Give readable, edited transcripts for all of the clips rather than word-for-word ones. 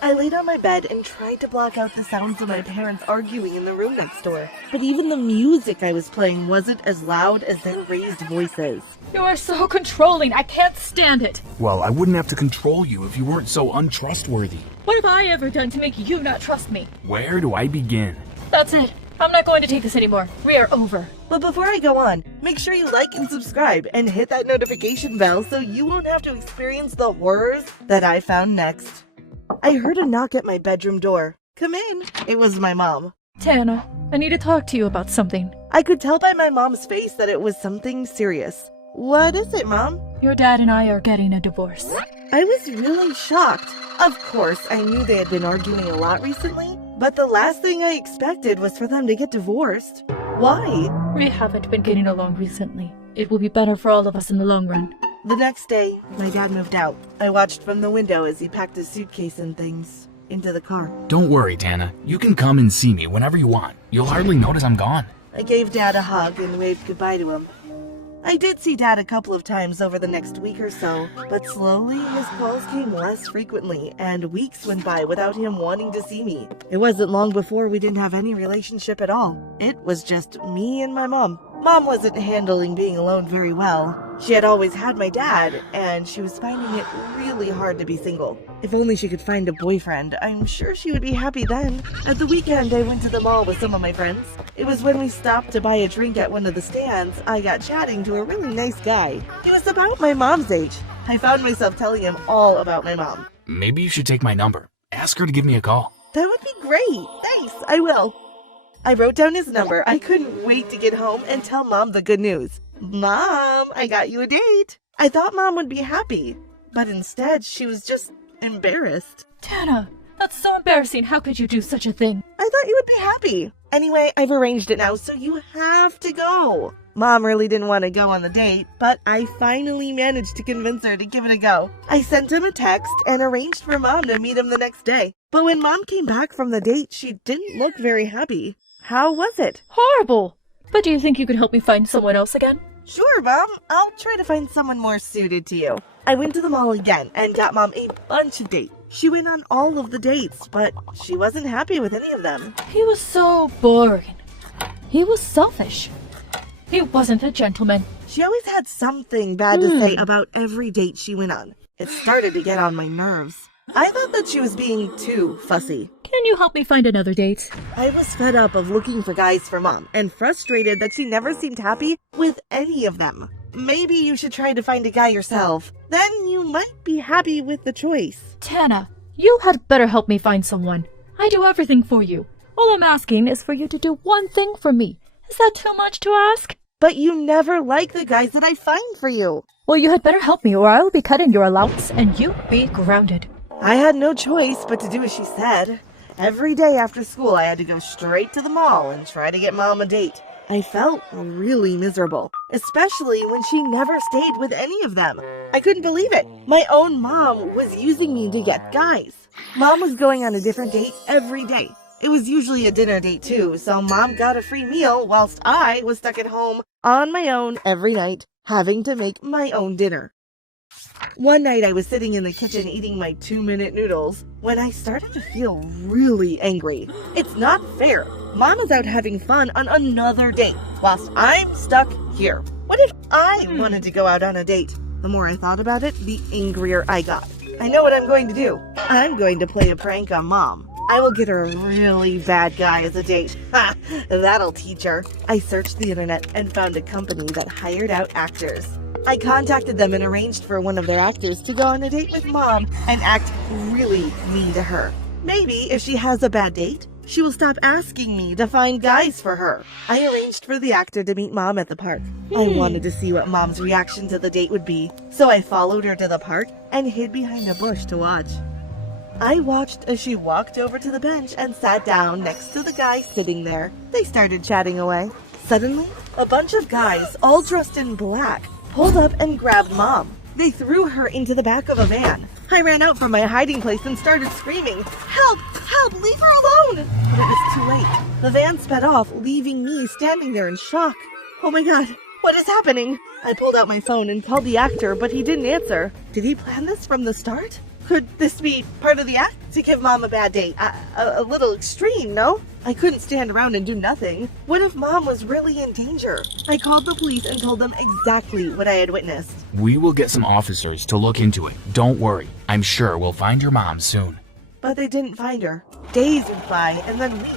I laid on my bed and tried to block out the sounds of my parents arguing in the room next door. But even the music I was playing wasn't as loud as their raised voices. You are so controlling. I can't stand it. Well, I wouldn't have to control you if you weren't so untrustworthy. What have I ever done to make you not trust me? Where do I begin? That's it. I'm not going to take this anymore. We are over. But before I go on, make sure you like and subscribe and hit that notification bell so you won't have to experience the horrors that I found next. I heard a knock at my bedroom door. Come in. It was my mom. Tana, I need to talk to you about something. I could tell by my mom's face that it was something serious. What is it, Mom? Your dad and I are getting a divorce. I was really shocked. Of course, I knew they had been arguing a lot recently, but the last thing I expected was for them to get divorced. Why? We haven't been getting along recently. It will be better for all of us in the long run. The next day, my dad moved out. I watched from the window as he packed his suitcase and things into the car. Don't worry, Tana. You can come and see me whenever you want. You'll hardly notice I'm gone. I gave Dad a hug and waved goodbye to him. I did see Dad a couple of times over the next week or so, but slowly his calls came less frequently, and weeks went by without him wanting to see me. It wasn't long before we didn't have any relationship at all. It was just me and my mom. Mom wasn't handling being alone very well. She had always had my dad, and she was finding it really hard to be single. If only she could find a boyfriend, I'm sure she would be happy then. At the weekend, I went to the mall with some of my friends. It was when we stopped to buy a drink at one of the stands, I got chatting to a really nice guy. He was about my mom's age. I found myself telling him all about my mom. Maybe you should take my number. Ask her to give me a call. That would be great. Thanks, I will. I wrote down his number. I couldn't wait to get home and tell Mom the good news. Mom, I got you a date. I thought Mom would be happy, but instead she was just embarrassed. Tana, that's so embarrassing. How could you do such a thing? I thought you would be happy. Anyway, I've arranged it now, so you have to go. Mom really didn't want to go on the date, but I finally managed to convince her to give it a go. I sent him a text and arranged for Mom to meet him the next day. But when Mom came back from the date, she didn't look very happy. How was it? Horrible. But do you think you could help me find someone else again? Sure, Mom. I'll try to find someone more suited to you. I went to the mall again and got Mom a bunch of dates. She went on all of the dates, but she wasn't happy with any of them. He was so boring. He was selfish. He wasn't a gentleman. She always had something bad to say about every date she went on. It started to get on my nerves. I thought that she was being too fussy. Can you help me find another date? I was fed up of looking for guys for Mom and frustrated that she never seemed happy with any of them. Maybe you should try to find a guy yourself. Then you might be happy with the choice. Tana, you had better help me find someone. I do everything for you. All I'm asking is for you to do one thing for me. Is that too much to ask? But you never like the guys that I find for you. Well, you had better help me or I will be cutting your allowance and you be grounded. I had no choice but to do as she said. Every day after school, I had to go straight to the mall and try to get Mom a date. I felt really miserable, especially when she never stayed with any of them. I couldn't believe it. My own mom was using me to get guys. Mom was going on a different date every day. It was usually a dinner date too, so Mom got a free meal whilst I was stuck at home on my own every night, having to make my own dinner. One night I was sitting in the kitchen eating my 2-minute noodles when I started to feel really angry. It's not fair. Mom is out having fun on another date whilst I'm stuck here. What if I wanted to go out on a date? The more I thought about it, the angrier I got. I know what I'm going to do. I'm going to play a prank on Mom. I will get her a really bad guy as a date. Ha! That'll teach her. I searched the internet and found a company that hired out actors. I contacted them and arranged for one of their actors to go on a date with Mom and act really mean to her. Maybe if she has a bad date, she will stop asking me to find guys for her. I arranged for the actor to meet Mom at the park. I wanted to see what Mom's reaction to the date would be, so I followed her to the park and hid behind a bush to watch. I watched as she walked over to the bench and sat down next to the guy sitting there. They started chatting away. Suddenly, a bunch of guys, all dressed in black, pulled up and grabbed Mom. They threw her into the back of a van. I ran out from my hiding place and started screaming, "Help! Help! Leave her alone!" But it was too late. The van sped off, leaving me standing there in shock. Oh my god, what is happening? I pulled out my phone and called the actor, but he didn't answer. Did he plan this from the start? Could this be part of the act, to give Mom a bad date. A little extreme, no? I couldn't stand around and do nothing. What if Mom was really in danger? I called the police and told them exactly what I had witnessed. We will get some officers to look into it. Don't worry. I'm sure we'll find your mom soon. But they didn't find her. Days went by, and then weeks.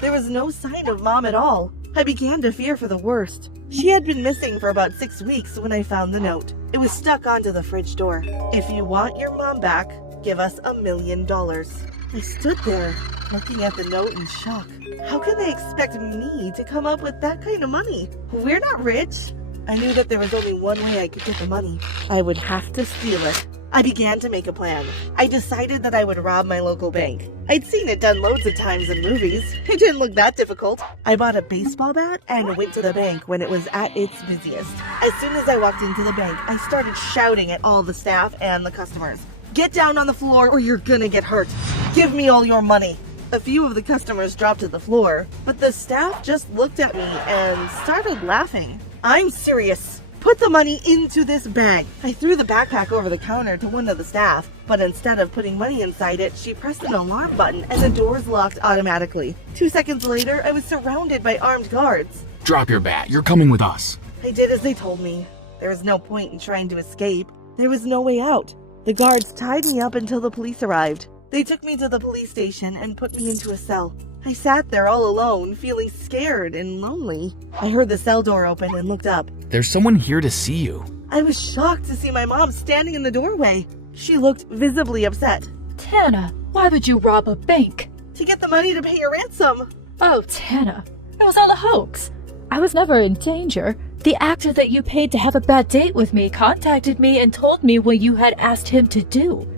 There was no sign of Mom at all. I began to fear for the worst. She had been missing for about 6 weeks when I found the note. It was stuck onto the fridge door. If you want your mom back, give us $1 million. I stood there, looking at the note in shock. How can they expect me to come up with that kind of money? We're not rich. I knew that there was only one way I could get the money. I would have to steal it. I began to make a plan. I decided that I would rob my local bank. I'd seen it done loads of times in movies. It didn't look that difficult. I bought a baseball bat and went to the bank when it was at its busiest. As soon as I walked into the bank, I started shouting at all the staff and the customers. Get down on the floor or you're gonna get hurt. Give me all your money. A few of the customers dropped to the floor, but the staff just looked at me and started laughing. I'm serious. Put the money into this bag. I threw the backpack over the counter to one of the staff, but instead of putting money inside it, she pressed an alarm button and the doors locked automatically. 2 seconds later, I was surrounded by armed guards. Drop your bat. You're coming with us. I did as they told me. There was no point in trying to escape. There was no way out. The guards tied me up until the police arrived. They took me to the police station and put me into a cell. I sat there all alone, feeling scared and lonely. I heard the cell door open and looked up. There's someone here to see you. I was shocked to see my mom standing in the doorway. She looked visibly upset. Tana, why would you rob a bank? To get the money to pay your ransom. Oh, Tana, it was all a hoax. I was never in danger. The actor that you paid to have a bad date with me contacted me and told me what you had asked him to do.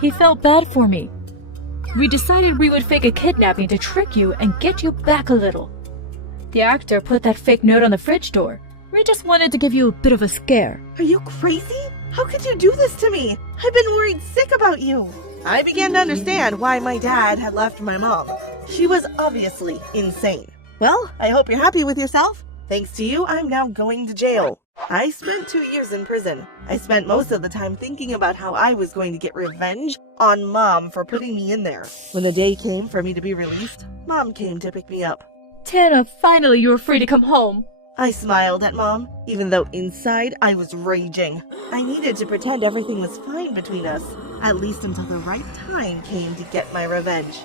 He felt bad for me. We decided we would fake a kidnapping to trick you and get you back a little. The actor put that fake note on the fridge door. We just wanted to give you a bit of a scare. Are you crazy? How could you do this to me? I've been worried sick about you. I began to understand why my dad had left my mom. She was obviously insane. Well, I hope you're happy with yourself. Thanks to you, I'm now going to jail. I spent 2 years in prison. I spent most of the time thinking about how I was going to get revenge on Mom for putting me in there. When the day came for me to be released, Mom came to pick me up. Tana, finally you were free to come home. I smiled at Mom, even though inside I was raging. I needed to pretend everything was fine between us, at least until the right time came to get my revenge.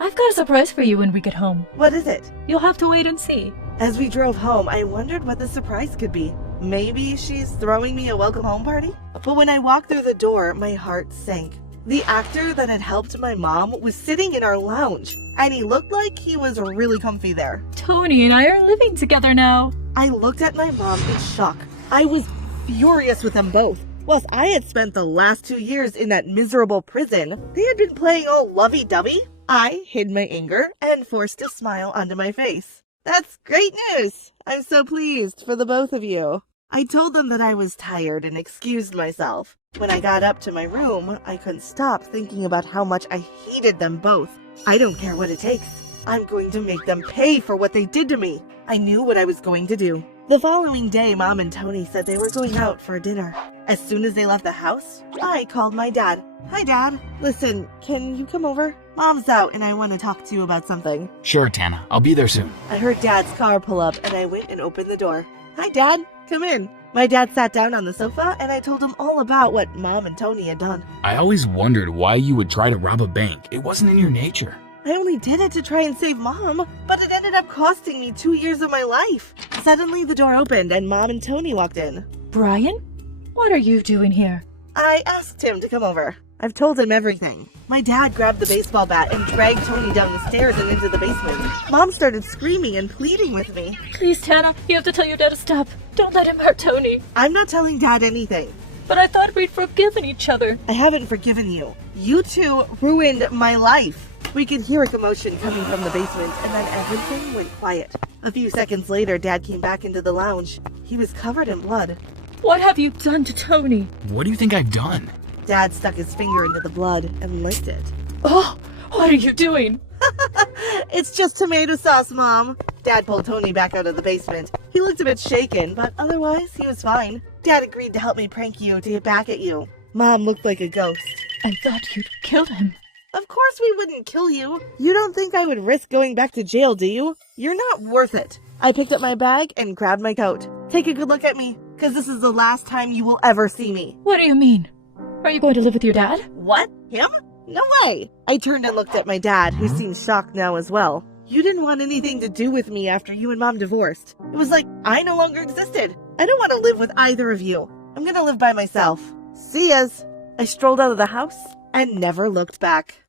I've got a surprise for you when we get home. What is it? You'll have to wait and see. As we drove home, I wondered what the surprise could be. Maybe she's throwing me a welcome home party? But when I walked through the door, my heart sank. The actor that had helped my mom was sitting in our lounge, and he looked like he was really comfy there. Tony and I are living together now. I looked at my mom in shock. I was furious with them both. Whilst I had spent the last 2 years in that miserable prison, they had been playing all lovey-dovey. I hid my anger and forced a smile onto my face. That's great news! I'm so pleased for the both of you. I told them that I was tired and excused myself. When I got up to my room, I couldn't stop thinking about how much I hated them both. I don't care what it takes. I'm going to make them pay for what they did to me. I knew what I was going to do. The following day, Mom and Tony said they were going out for dinner. As soon as they left the house, I called my dad. Hi, Dad. Listen, can you come over? Mom's out and I want to talk to you about something. Sure, Tana. I'll be there soon. I heard Dad's car pull up and I went and opened the door. Hi, Dad. Come in. My dad sat down on the sofa and I told him all about what Mom and Tony had done. I always wondered why you would try to rob a bank. It wasn't in your nature. I only did it to try and save Mom, but it ended up costing me 2 years of my life. Suddenly the door opened and Mom and Tony walked in. Brian? What are you doing here? I asked him to come over. I've told him everything. My dad grabbed the baseball bat and dragged Tony down the stairs and into the basement. Mom started screaming and pleading with me. Please, Tana, you have to tell your dad to stop. Don't let him hurt Tony. I'm not telling Dad anything. But I thought we'd forgiven each other. I haven't forgiven you. You two ruined my life. We could hear a commotion coming from the basement, and then everything went quiet. A few seconds later, Dad came back into the lounge. He was covered in blood. What have you done to Tony? What do you think I've done? Dad stuck his finger into the blood and licked it. Oh, what are you doing? It's just tomato sauce, Mom. Dad pulled Tony back out of the basement. He looked a bit shaken, but otherwise he was fine. Dad agreed to help me prank you to get back at you. Mom looked like a ghost. I thought you'd killed him. Of course we wouldn't kill you. You don't think I would risk going back to jail, do you? You're not worth it. I picked up my bag and grabbed my coat. Take a good look at me, because this is the last time you will ever see me. What do you mean? Are you going to live with your dad? What? Him? No way. I turned and looked at my dad, who seemed shocked now as well. You didn't want anything to do with me after you and Mom divorced. It was like I no longer existed. I don't want to live with either of you. I'm gonna live by myself. See yas. I strolled out of the house and never looked back.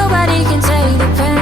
Nobody can take the pain.